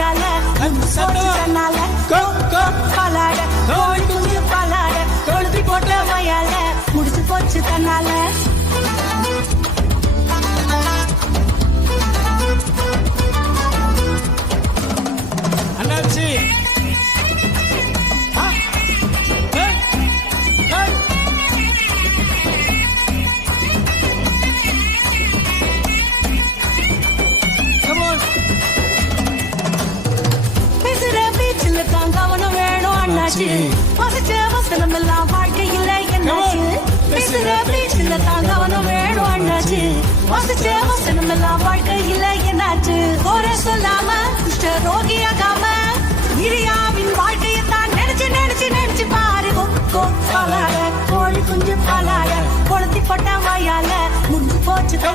மையால தன்னால பலாட கோழி குஞ்சு பலாட கொளுத்தி போட்ட மையால முடிச்சு போச்சு தன்னால அண்ணாச்சி வசிச்ச வசனம் எல்லாம் வாழ்க்கையில் என்னாச்சு பேசுற பேச்சுல தான் கவனம் வேணும் அண்ணாச்சு வசிச்ச வசனம் எல்லாம் வாழ்க்கையில் என்னாச்சு ஒரு சொல்லாம குஷ்ட ரோகியாகாம இரியாவின் வாழ்க்கையை தான் நினைச்சு நினைச்சு நினைச்சு பாரு பலாட கோழி குஞ்சு பலாட கொளுத்தி போட்ட வாயால